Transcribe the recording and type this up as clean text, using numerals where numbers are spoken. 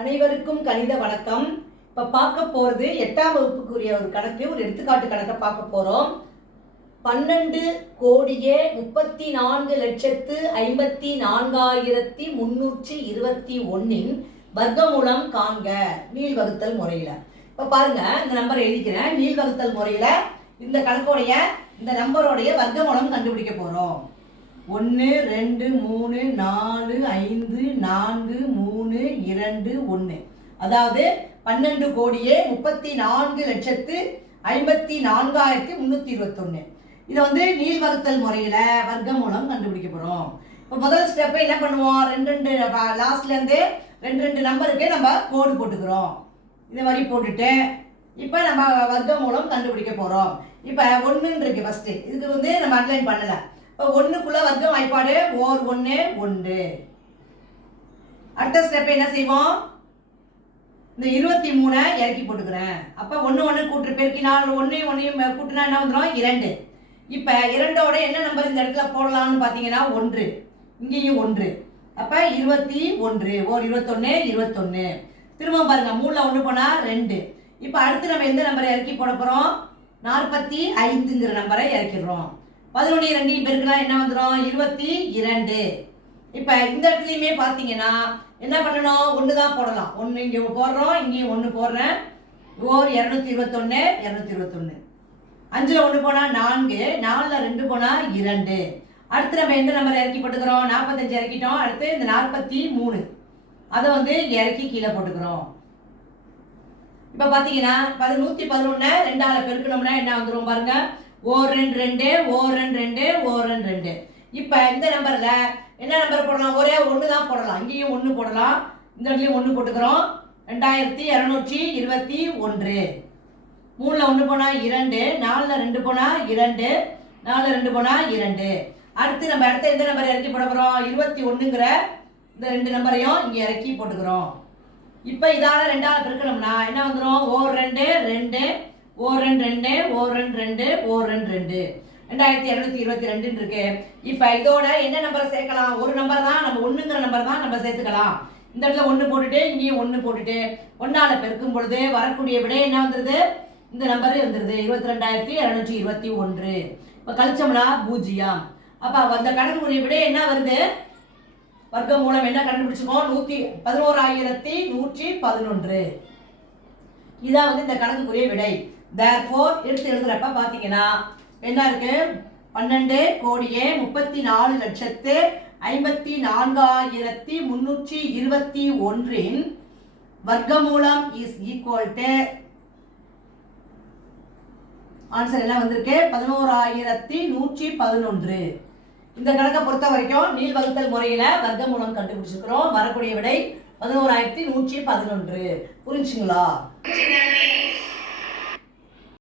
அனைவருக்கும் கணித வணக்கம். இப்போ பார்க்க போகிறது 8ஆம் வகுப்புக்குரிய ஒரு கணக்கு, ஒரு எடுத்துக்காட்டு கணக்கை பார்க்க போகிறோம். 12,34,54,321 வர்க்கமூலம் காண்க நீள்வகுத்தல் முறையில். இப்போ பாருங்க, இந்த நம்பர் எழுதிக்கிறேன். நீள்வகுத்தல் முறையில் இந்த கணக்கோடைய இந்த நம்பரோடைய வர்க்கமூலம் கண்டுபிடிக்க போகிறோம். 1 2 3 4 5 4 3 2 1. அதாவது 12,34,54,321. இதை வந்து நீள்வகுத்தல் முறையில் வர்க்கமூலம் கண்டுபிடிக்க போகிறோம். இப்போ முதல் ஸ்டெப்பை என்ன பண்ணுவோம், ரெண்டு லாஸ்ட்லேருந்து ரெண்டு நம்பருக்கு நம்ம கோடு போட்டுக்கிறோம். இந்த மாதிரி போட்டுட்டு இப்போ நம்ம வர்க்கமூலம் கண்டுபிடிக்க போகிறோம். இப்போ 1 இருக்கு ஃபஸ்ட்டு. இதுக்கு வந்து நம்ம அட்லைன் பண்ணலை. இப்போ 1க்குள்ள வர்க்கம் வாய்ப்பாடு ஓர் 1 1. அடுத்த ஸ்டெப் என்ன செய்வோம், இந்த 23 இறக்கி போட்டுக்கிறேன். அப்போ 1 கூட்டு பெருக்கினால் 1 கூட்டினா என்ன வந்துடும் 2. இப்போ 2ஓட என்ன நம்பர் இந்த இடத்துல போடலாம்னு பார்த்தீங்கன்னா 1, இங்கேயும் 1. அப்போ 21 ஓர் 21 21. திரும்ப பாருங்க, 3ல் 1 போனால் 2. இப்போ அடுத்து நம்ம எந்த நம்பரை இறக்கி போட போகிறோம், 45ங்கிற நம்பரை இறக்கிடுறோம். 11 2 பெருக்கலாம் என்ன வந்துடும் 22. இப்போ இந்த இடத்துலையுமே பார்த்தீங்கன்னா என்ன பண்ணணும், 1 தான் போடலாம். 1 இங்கே போடுறோம், இங்கேயும் 1 போடுறேன். ஓர் 221 221. 5ல் 1 போனால் 4, 4ல் 2 போனால் 2. அடுத்து நம்ம எந்த நம்பரை இறக்கி போட்டுக்கிறோம், 45 இறக்கிட்டோம். அடுத்து இந்த 43 அதை வந்து இங்கே இறக்கி கீழே போட்டுக்கிறோம். இப்போ பார்த்தீங்கன்னா 111 2ஆல் பெருக்கணும்னா என்ன வந்துடும் பாருங்க, ஓர் 2 2 ஓர் 2 2 ஓர் 2 2. இப்போ இந்த நம்பரில் என்ன நம்பர் போடலாம், ஒரே 1 தான் போடலாம். இங்கேயும் 1 போடலாம், இந்த இடத்துலையும் 1 போட்டுக்கிறோம். 2221. 3ல் 1 போனால் 2, 4ல் 2 போனால் 2, 4ல் 2 போனால் 2. அடுத்து நம்ம அடுத்த எந்த நம்பரை இறக்கி போட போகிறோம், 21ங்கிற இந்த 2 நம்பரையும் இங்கே இறக்கி போட்டுக்கிறோம். இப்போ இதால் 2ஆல் பெருக்கணும்னா என்ன வந்துடும், ஓர் 2 2 ஓர் 2 2 ஓர் 2 2 ஓர் 2 2. 2222 இருக்கு. இப்போ இதோட என்ன நம்பரை சேர்க்கலாம், ஒரு நம்பர் தான், நம்ம 1ங்கிற நம்பர் தான் நம்ம சேர்த்துக்கலாம். இந்த இடத்துல 1 போட்டுட்டு இங்கேயும் 1 போட்டுட்டு 1ஆல் பெருக்கும் பொழுது வரக்கூடிய விடை என்ன வந்துடுது, இந்த நம்பர் வந்துடுது 22,221. இப்போ கழிச்சோம்னா 0. அப்போ அந்த கணக்குடைய விடை என்ன வருது, வர்க்க மூலம் என்ன கண்டுபிடிச்சிருக்கோம், 11,111. இதான் வந்து இந்த கணக்குக்குரிய விடை. therefore எடுத்து எழுதுறப்ப பார்த்தீங்கன்னா என்ன இருக்கு, 12,34,54,321 வர்க்கமூலம் இஸ் ஈக்குவல் டு ஆன்சர் என்ன வந்திருக்கு 11,111. இந்த கணக்கை பொறுத்த வரைக்கும் நீள்வகுத்தல் முறையில வர்க்கமூலம் கண்டுபிடிச்சிருக்கிறோம். வரக்கூடிய விடை 11,111. புரிஞ்சுங்களா?